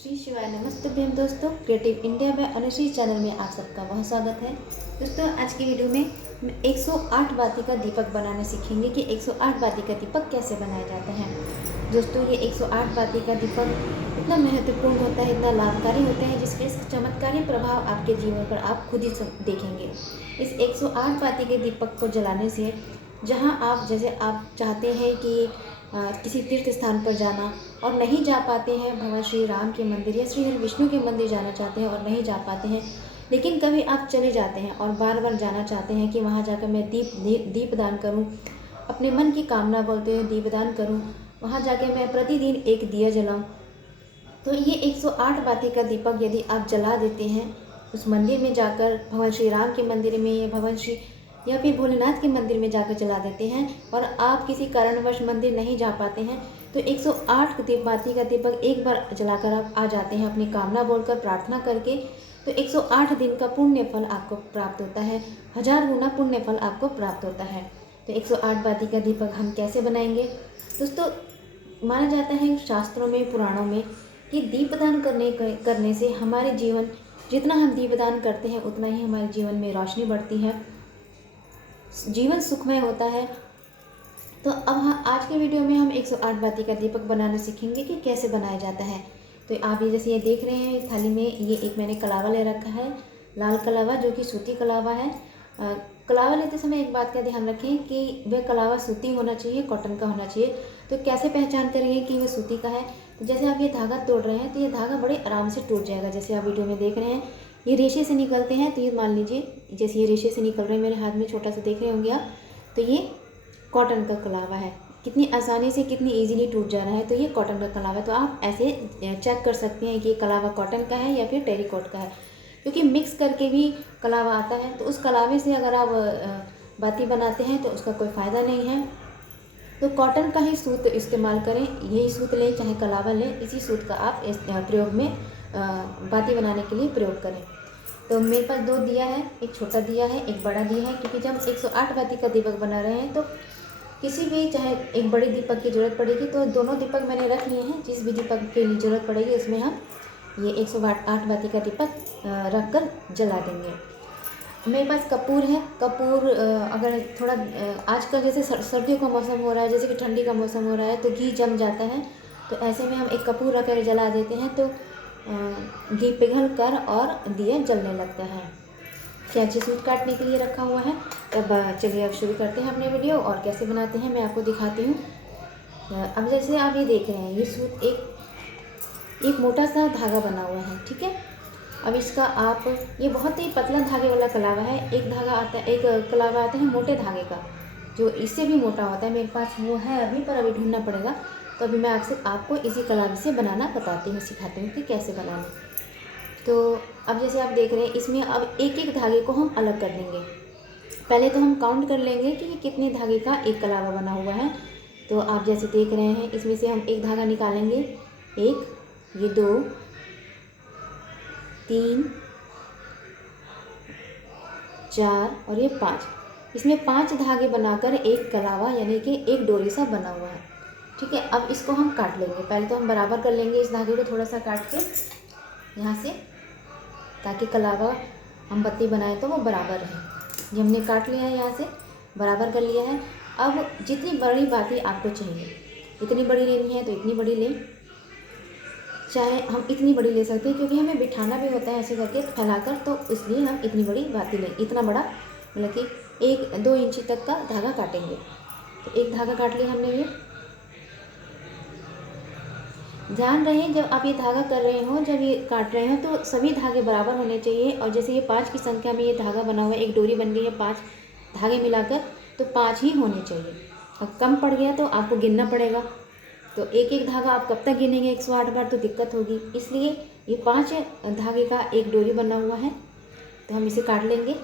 श्री शिवाय नमस्तुभ्यम दोस्तों, creative India by Anushree channel में आप सबका बहुत स्वागत है। दोस्तों, आज की वीडियो में हम 108 बाती का दीपक बनाना सीखेंगे कि 108 बाती का दीपक कैसे बनाया जाता है। दोस्तों, ये 108 बाती का दीपक इतना महत्वपूर्ण होता है, इतना लाभकारी होता है, जिसके चमत्कारी प्रभाव आपके जीवन पर आप खुद ही देखेंगे। इस 108 बाती के दीपक को जलाने से जहाँ आप जैसे आप चाहते हैं कि किसी तीर्थ स्थान पर जाना और नहीं जा पाते हैं, भगवान श्री राम के मंदिर या श्री हरि विष्णु के मंदिर जाना चाहते हैं और नहीं जा पाते हैं, लेकिन कभी आप चले जाते हैं और बार बार जाना चाहते हैं कि वहाँ जाकर मैं दीपदान करूँ, अपने मन की कामना बोलते हैं दीपदान करूँ, वहाँ जाके मैं प्रतिदिन एक दिया जलाऊँ। तो ये 108 बाती का दीपक यदि आप जला देते हैं उस मंदिर में जाकर, भगवान श्री राम के मंदिर में या भगवान श्री या फिर भोलेनाथ के मंदिर में जाकर जला देते हैं और आप किसी कारणवश मंदिर नहीं जा पाते हैं, तो 108 बाती का दीपक एक बार जलाकर आप आ जाते हैं अपनी कामना बोलकर, प्रार्थना करके, तो 108 दिन का पुण्य फल आपको प्राप्त होता है, 1000 गुना पुण्य फल आपको प्राप्त होता है। तो 108 बाती का दीपक हम कैसे बनाएंगे दोस्तों? माना जाता है शास्त्रों में, पुराणों में कि दीपदान करने से हमारे जीवन, जितना हम दीपदान करते हैं उतना ही हमारे जीवन में रोशनी बढ़ती है, जीवन सुखमय होता है। तो अब आज के वीडियो में हम 108 बाती का दीपक बनाना सीखेंगे कि कैसे बनाया जाता है। तो आप ये जैसे ये देख रहे हैं थाली में, ये एक मैंने कलावा ले रखा है, लाल कलावा, जो कि सूती कलावा है। कलावा लेते समय एक बात का ध्यान रखें कि वह कलावा सूती होना चाहिए, कॉटन का होना चाहिए। तो कैसे पहचान करेंगे कि वह सूती का है? तो जैसे आप ये धागा तोड़ रहे हैं तो ये धागा बड़े आराम से टूट जाएगा। जैसे आप वीडियो में देख रहे हैं ये रेशे से निकलते हैं, तो ये मान लीजिए जैसे ये रेशे से निकल रहे हैं मेरे हाथ में, छोटा सा देख रहे होंगे आप, तो ये कॉटन का कलावा है। कितनी आसानी से, कितनी इजीली टूट जा रहा है, तो ये कॉटन का कलावा है। तो आप ऐसे चेक कर सकते हैं कि ये कलावा कॉटन का है या फिर टेरिकॉट का है, क्योंकि मिक्स करके भी कलावा आता है। तो उस कलावे से अगर आप बाती बनाते हैं तो उसका कोई फ़ायदा नहीं है। तो कॉटन का ही सूत इस्तेमाल करें, यही सूत लें चाहे कलावा लें, इसी सूत का आप इस प्रयोग में बाती बनाने के लिए प्रयोग करें। तो मेरे पास 2 दिया है, एक छोटा दिया है, एक बड़ा दिया है, क्योंकि जब 108 बाती का दीपक बना रहे हैं तो किसी भी, चाहे एक बड़े दीपक की ज़रूरत पड़ेगी, तो दोनों दीपक मैंने रख लिए हैं। जिस भी दीपक के लिए ज़रूरत पड़ेगी उसमें हम ये 108 बाती का दीपक रख कर जला देंगे। मेरे पास कपूर है। कपूर अगर थोड़ा आजकल जैसे सर्दियों का मौसम हो रहा है, जैसे कि ठंडी का मौसम हो रहा है, तो घी जम जाता है, तो ऐसे में हम एक कपूर रख कर जला देते हैं, तो घी पिघल कर और दिया जलने लगता है। कैंची सूत काटने के लिए रखा हुआ है। तब चलिए अब शुरू करते हैं अपने वीडियो, और कैसे बनाते हैं मैं आपको दिखाती हूँ। अब जैसे आप ये देख रहे हैं, ये सूत एक मोटा सा धागा बना हुआ है, ठीक है। अब इसका आप, ये बहुत ही पतला धागे वाला कलावा है। एक धागा आता है, एक कलावा आता है मोटे धागे का, जो इससे भी मोटा होता है। मेरे पास वो है अभी, पर अभी ढूंढना पड़ेगा। तो अभी मैं आपको इसी कलावे से बनाना बताती हूँ, सिखाती हूँ कि कैसे बनाना। तो अब जैसे आप देख रहे हैं, इसमें अब एक एक धागे को हम अलग कर देंगे। पहले तो हम काउंट कर लेंगे कि कितने धागे का एक कलावा बना हुआ है। तो आप जैसे देख रहे हैं, इसमें से हम एक धागा निकालेंगे, एक, ये 2, 3, 4 और ये 5। इसमें 5 धागे बनाकर एक कलावा यानी कि एक डोरी सा बना हुआ है, ठीक है। अब इसको हम काट लेंगे। पहले तो हम बराबर कर लेंगे इस धागे को, थोड़ा सा काट के यहाँ से, ताकि कलावा हम बत्ती बनाए तो वो बराबर रहे। ये हमने काट लिया है, यहाँ से बराबर कर लिया है। अब जितनी बड़ी बाती आपको चाहिए, इतनी बड़ी लेनी है तो इतनी बड़ी लें, चाहे हम इतनी बड़ी ले सकते हैं, क्योंकि हमें बिठाना भी होता है ऐसे करके फैलाकर, तो इसलिए हम इतनी बड़ी बाती लें। इतना बड़ा मतलब कि 1-2 इंची तक का धागा काटेंगे। तो एक धागा काट लिया हमने। ये ध्यान रहे, जब आप ये धागा कर रहे हो, जब ये काट रहे हो, तो सभी धागे बराबर होने चाहिए। और जैसे ये 5 की संख्या में ये धागा बना हुआ है, एक डोरी बन गई है 5 धागे मिलाकर, तो 5 ही होने चाहिए। अब कम पड़ गया तो आपको गिनना पड़ेगा। तो एक एक धागा आप कब तक गिनेंगे 108 बार, तो दिक्कत होगी। इसलिए ये 5 धागे का एक डोरी बना हुआ है, तो हम इसे काट लेंगे।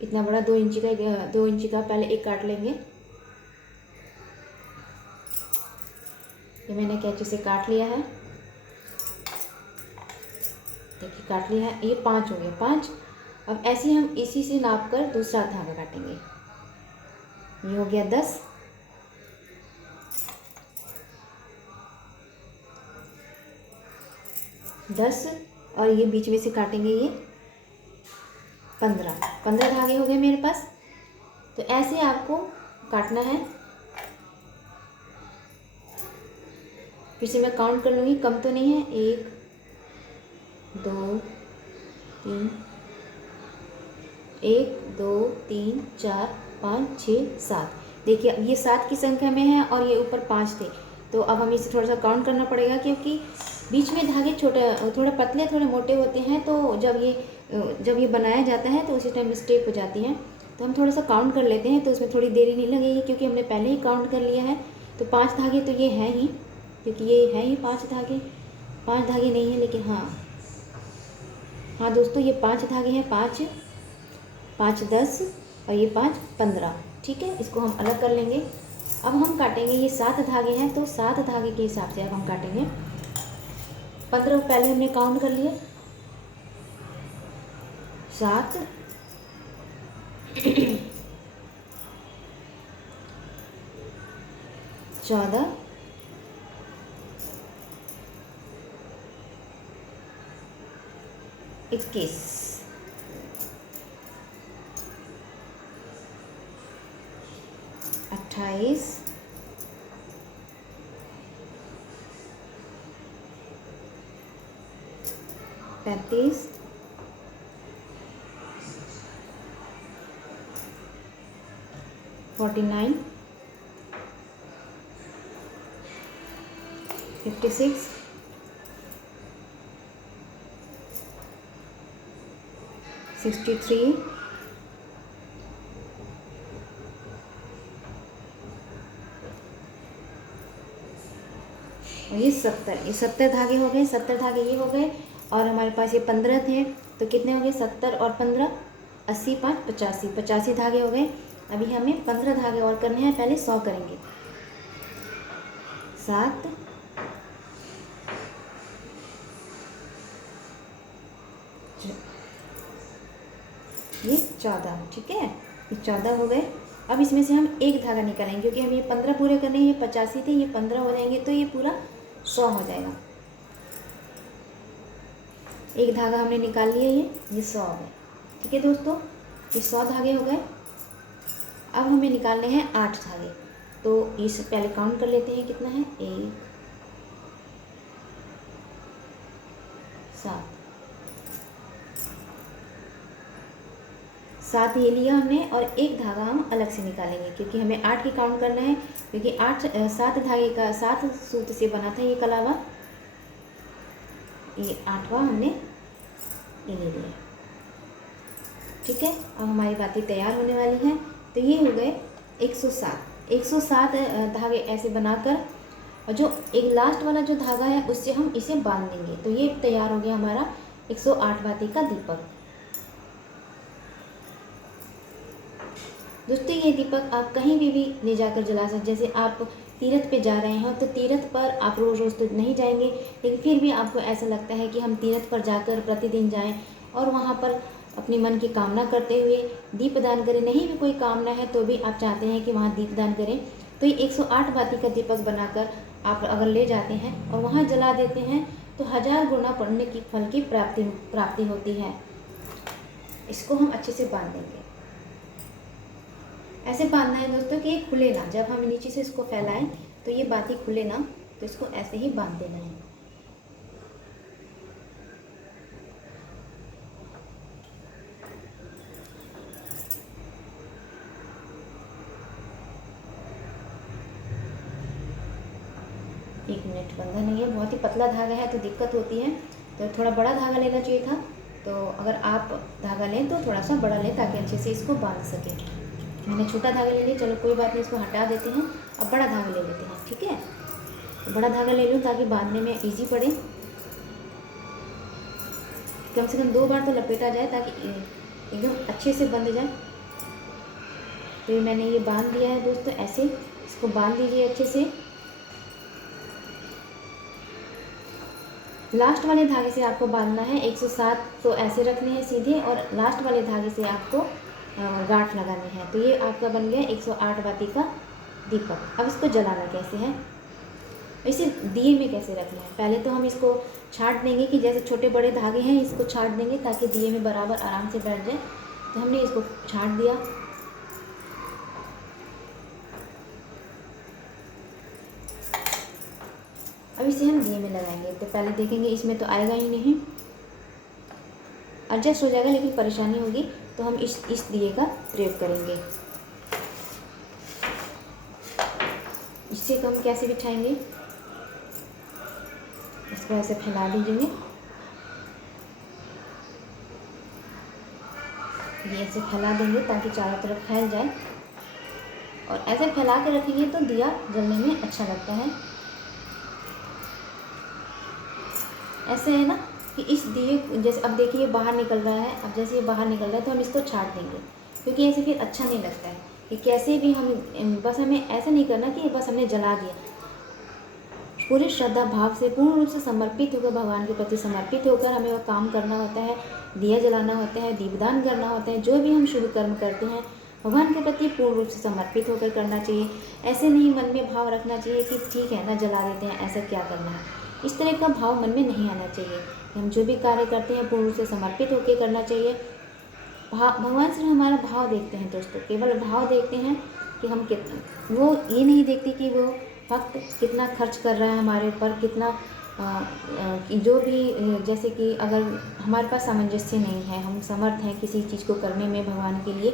इतना बड़ा 2 इंची का, 2 इंची का पहले एक काट लेंगे। ये मैंने कैंची से काट लिया है, देखिए काट लिया है। ये 5 हो गया, 5। अब ऐसे हम इसी से नाप कर दूसरा धागा काटेंगे। ये हो गया 10। 10 और ये बीच में से काटेंगे ये 15 धागे हो गए मेरे पास। तो ऐसे आपको काटना है। फिर से मैं काउंट कर लूँगी, कम तो नहीं है। 1 2 3 1 2 3 4 5 6 7। देखिए ये 7 की संख्या में है और ये ऊपर 5 थे, तो अब हमें इसे थोड़ा सा काउंट करना पड़ेगा, क्योंकि बीच में धागे छोटे थोड़े पतले थोड़े मोटे होते हैं। तो जब ये बनाया जाता है तो उसी टाइम मिस्टेक हो जाती है। तो हम थोड़ा सा काउंट कर लेते हैं, तो उसमें थोड़ी देरी नहीं लगेगी, क्योंकि हमने पहले ही काउंट कर लिया है। तो 5 धागे तो ये हैं ही, क्योंकि ये है ही 5 धागे। 5 धागे नहीं है लेकिन हाँ दोस्तों, ये 5 धागे हैं। 5 5 10 और ये 5 15। ठीक है, इसको हम अलग कर लेंगे। अब हम काटेंगे, ये 7 धागे हैं तो 7 धागे के हिसाब से अब हम काटेंगे। 15 पहले हमने काउंट कर लिए। 7 14 21 28 35 49 56 63 और ये 70। ये 70 धागे हो गए। 70 धागे ये हो गए और हमारे पास ये 15 थे, तो कितने हो गए? 70 और 15 80 5 85 85 धागे हो गए। अभी हमें 15 धागे और करने हैं, पहले 100 करेंगे। 7 ये 14। ठीक है, ये 14 हो गए। अब इसमें से हम एक धागा निकालेंगे, क्योंकि हम ये 15 पूरे करने हैं। ये 85 थे, ये 15 हो जाएंगे तो ये पूरा 100 हो जाएगा। एक धागा हमने निकाल लिया, ये 100 हो गए। ठीक है दोस्तों, ये 100 धागे हो गए। अब हमें निकालने हैं 8 धागे, तो इस पहले काउंट कर लेते हैं कितना है। 1 7 7 ये लिया हमने, और एक धागा हम अलग से निकालेंगे, क्योंकि हमें 8 की काउंट करना है। क्योंकि 7 धागे का 7 सूत से बना था ये कलावा। ये 8वां हमने ये ले लिया। ठीक है, अब हमारी बातें तैयार होने वाली हैं। तो ये हो गए 107 धागे ऐसे बनाकर, और जो एक लास्ट वाला जो धागा है उससे हम इसे बांध देंगे। तो ये तैयार हो गया हमारा 108 बाती का दीपक। दोस्तों ये दीपक आप कहीं भी ले जाकर जला सकते। जैसे आप तीर्थ पे जा रहे हो, तो तीर्थ पर आप रोज़ रोज़ तो नहीं जाएंगे, लेकिन फिर भी आपको ऐसा लगता है कि हम तीर्थ पर जाकर प्रतिदिन जाएं और वहाँ पर अपने मन की कामना करते हुए दीपदान करें। नहीं भी कोई कामना है तो भी आप चाहते हैं कि वहाँ दीपदान करें, तो ये 108 बाती का दीपक बनाकर आप अगर ले जाते हैं और वहाँ जला देते हैं तो 1000 गुना पुण्य की फल की प्राप्ति होती है। इसको हम अच्छे से बांध देंगे। ऐसे बांधना है दोस्तों कि ये खुले ना। जब हम नीचे से इसको फैलाएं तो ये बाती खुले ना, तो इसको ऐसे ही बांध देना है। एक मिनट, बंधा नहीं है, बहुत ही पतला धागा है तो दिक्कत होती है, तो थोड़ा बड़ा धागा लेना चाहिए था। तो अगर आप धागा लें तो थोड़ा सा बड़ा लें ताकि अच्छे से इसको बांध सकें। मैंने छोटा धागा ले लिया, चलो कोई बात नहीं, इसको हटा देते हैं। अब बड़ा धागा ले लेते हैं। ठीक है, तो बड़ा धागा ले लूँ ताकि बांधने में इजी पड़े। कम से कम 2 बार तो लपेटा जाए ताकि एकदम अच्छे से बंध जाए। तो ये मैंने ये बांध दिया है दोस्तों। ऐसे इसको बांध दीजिए अच्छे से। लास्ट वाले धागे से आपको बांधना है। 107 तो ऐसे रखने हैं सीधे, और लास्ट वाले धागे से आपको गांठ लगानी है। तो ये आपका बन गया 108 बाती का दीपक। अब इसको जलाना कैसे है, इसे दिए में कैसे रखना है। पहले तो हम इसको छांट देंगे कि जैसे छोटे बड़े धागे हैं इसको छांट देंगे ताकि दिए में बराबर आराम से बैठ जाए। तो हमने इसको छांट दिया। अब इसे हम दिए में लगाएंगे। तो पहले देखेंगे इसमें तो आएगा ही नहीं, एडजस्ट हो जाएगा, लेकिन परेशानी होगी। तो हम इस दिए का प्रयोग करेंगे। इससे हम कैसे बिठाएंगे, इसको ऐसे फैला दीजिए, ये ऐसे फैला देंगे ताकि चारों तरफ फैल जाए। और ऐसे फैला के रखेंगे तो दिया जलने में अच्छा लगता है। ऐसे है ना कि इस दिए जैसे अब देखिए बाहर निकल रहा है। अब जैसे ये बाहर निकल रहा है तो हम इसको छांट देंगे, क्योंकि ऐसे फिर अच्छा नहीं लगता है कि कैसे भी हम, बस हमें ऐसा नहीं करना कि बस हमने जला दिया। पूरी श्रद्धा भाव से पूर्ण रूप से समर्पित होकर, भगवान के प्रति समर्पित होकर हमें वह काम करना होता है, दिया जलाना होता है, दीपदान करना होता है। जो भी हम शुभ कर्म करते हैं भगवान के प्रति पूर्ण रूप से समर्पित होकर करना चाहिए। ऐसे नहीं मन में भाव रखना चाहिए कि ठीक है ना जला देते हैं, ऐसा क्या करना है। इस तरह का भाव मन में नहीं आना चाहिए। हम जो भी कार्य करते हैं पूर्ण रूप से समर्पित होकर करना चाहिए। भगवान सिर्फ हमारा भाव देखते हैं दोस्तों, केवल भाव देखते हैं कि हम कितना, वो ये नहीं देखते कि वो भक्त कितना खर्च कर रहा है हमारे ऊपर, कितना जो भी, जैसे कि अगर हमारे पास सामंजस्य नहीं है, हम समर्थ हैं किसी चीज़ को करने में भगवान के लिए,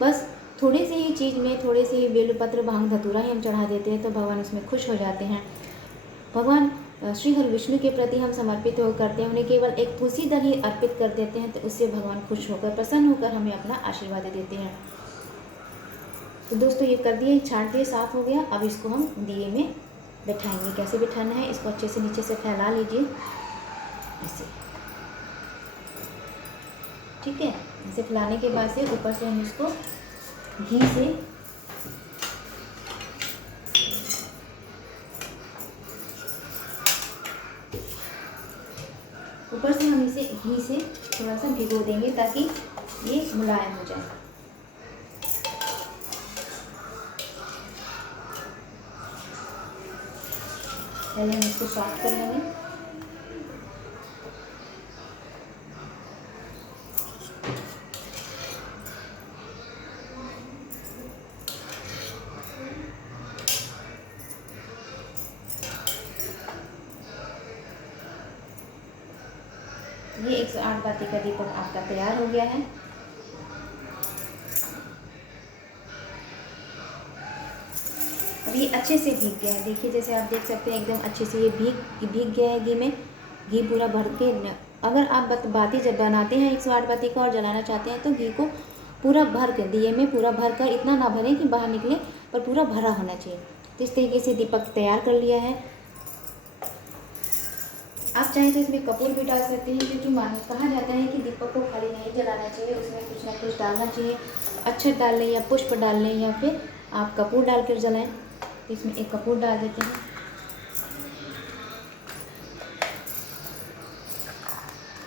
बस थोड़े से ही चीज़ में थोड़े से ही बेलपत्र भांग धतूरा ही हम चढ़ा देते हैं तो भगवान उसमें खुश हो जाते हैं। भगवान श्री हरि विष्णु के प्रति हम समर्पित हो करते हैं, उन्हें केवल एक तुलसी दल ही अर्पित कर देते हैं तो उससे भगवान खुश होकर प्रसन्न होकर हमें अपना आशीर्वाद देते हैं। तो दोस्तों ये कर दिए, छांट दिए, साफ हो गया। अब इसको हम दिए में बैठाएंगे। कैसे बिठाना है, इसको अच्छे से नीचे से फैला लीजिए ऐसे, ठीक है। ऐसे फैलाने के बाद से ऊपर से हम इसको घी से हम इसे घी से थोड़ा सा भिगो देंगे ताकि ये मुलायम हो जाए। पहले हम इसको सॉफ्ट कर लेंगे। ये 108 बाती का दीपक आपका तैयार हो गया है। अब ये अच्छे से भीग गया है, देखिए जैसे आप देख सकते हैं एकदम अच्छे से ये भीग गया है घी में। घी पूरा भर के, अगर आप बाती जब बनाते हैं 108 बाती का और जलाना चाहते हैं तो घी को पूरा भर कर, दिए में पूरा भर कर, इतना ना भरें कि बाहर निकले, पर पूरा भरा होना चाहिए। तो इस तरीके से दीपक तैयार कर लिया है। आप चाहें तो इसमें कपूर भी डाल सकते हैं, क्योंकि कहा जाता है कि दीपक को खाली नहीं जलाना चाहिए, उसमें कुछ ना कुछ डालना चाहिए। अक्षत डाल लें या पुष्प डाल लें या फिर आप कपूर डाल कर जलाएँ। तो इसमें एक कपूर डाल देते हैं।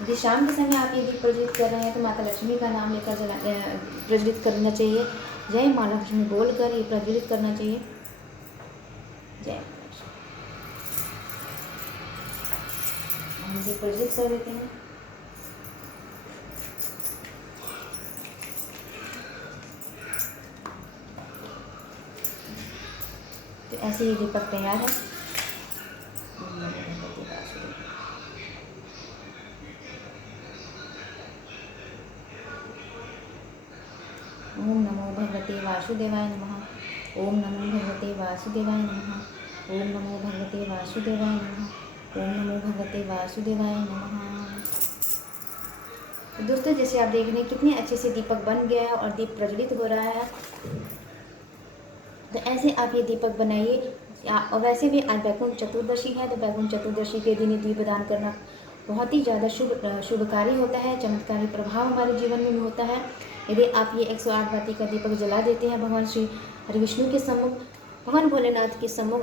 यदि शाम के समय आप ये दीप प्रज्वलित कर रहे हैं तो माता लक्ष्मी का नाम लेकर प्रज्वलित करना चाहिए। जय माँ लक्ष्मी बोलकर ये प्रज्वलित करना चाहिए। जय हम इसे प्रज्वलित कर देते हैं। तो ऐसे ही दीपक तैयार है। ओम नमो भगवते वासुदेवाय नमः। ओम नमो भगवते वासुदेवाय नमः। ओम नमो भगवते वासुदेवाय नमः। ओम नमो भगवते वासुदेवाय नमः। तो दोस्तों जैसे आप देख रहे हैं कितने अच्छे से दीपक बन गया है और दीप प्रज्वलित हो रहा है। तो ऐसे आप ये दीपक बनाइए। और वैसे भी आज वैकुंठ चतुर्दशी है, तो वैकुंठ चतुर्दशी के दिन दीपदान करना बहुत ही ज़्यादा शुभकारी होता है, चमत्कारी प्रभाव हमारे जीवन में होता है। यदि आप ये 108 बाती का दीपक जला देते हैं भगवान श्री हरि विष्णु के सम्मुख, भगवान भोलेनाथ के सम्मुख,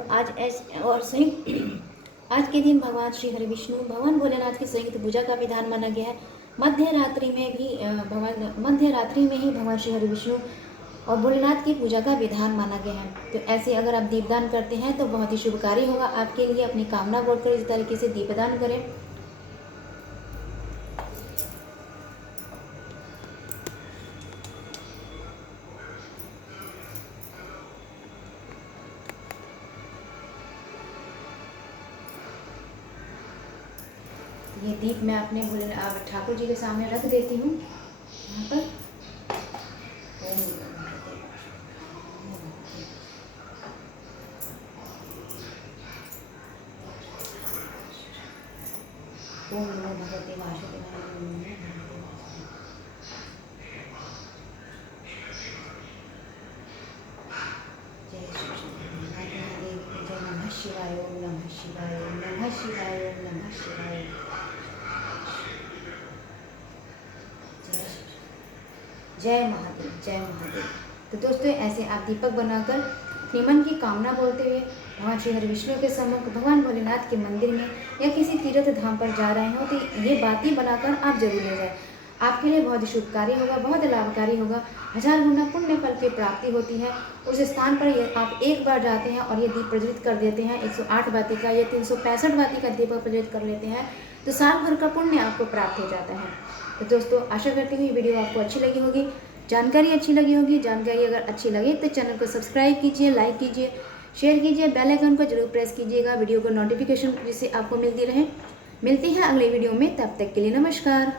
आज के दिन भगवान श्री हरि विष्णु भगवान भोलेनाथ की संयुक्त पूजा का विधान माना गया है। मध्य रात्रि में ही भगवान श्री हरि विष्णु और भोलेनाथ की पूजा का विधान माना गया है। तो ऐसे अगर आप दीपदान करते हैं तो बहुत ही शुभकारी होगा आपके लिए। अपनी कामना बोलकर इस तरीके से दीपदान करें। ये दीप मैं अपने भोले ठाकुर जी के सामने रख देती हूँ यहाँ पर। ओम नमो भगवते वासुदेवाय। जय श्री जय नमः शिवाय। ओम नमः शिवाय। ओम नमः शिवाय। ओम नमः शिवाय। जय महादेव। जय महादेव। तो दोस्तों ऐसे आप दीपक बनाकर अपने मन की कामना बोलते हुए भगवान श्री हरि विष्णु के सम्मुख भगवान भोलेनाथ के मंदिर में या किसी तीर्थ धाम पर जा रहे हो तो ये बातें बनाकर आप जरूर ले जाएं। आपके लिए बहुत शुभकारी होगा, बहुत लाभकारी होगा। 1000 गुना पुण्य फल की प्राप्ति होती है। उस स्थान पर आप एक बार जाते हैं और ये दीप प्रज्वलित कर देते हैं, 108 बाती का या 365 बाती का दीपक प्रज्वलित कर लेते हैं तो साल भर का पुण्य आपको प्राप्त हो जाता है। तो दोस्तों आशा करती हूँ ये वीडियो आपको अच्छी लगी होगी, जानकारी अच्छी लगी होगी। जानकारी अगर अच्छी लगे तो चैनल को सब्सक्राइब कीजिए, लाइक कीजिए, शेयर कीजिए, बेल आइकन को जरूर प्रेस कीजिएगा वीडियो को नोटिफिकेशन जिससे आपको मिलती रहे। मिलते हैं अगले वीडियो में, तब तक के लिए नमस्कार।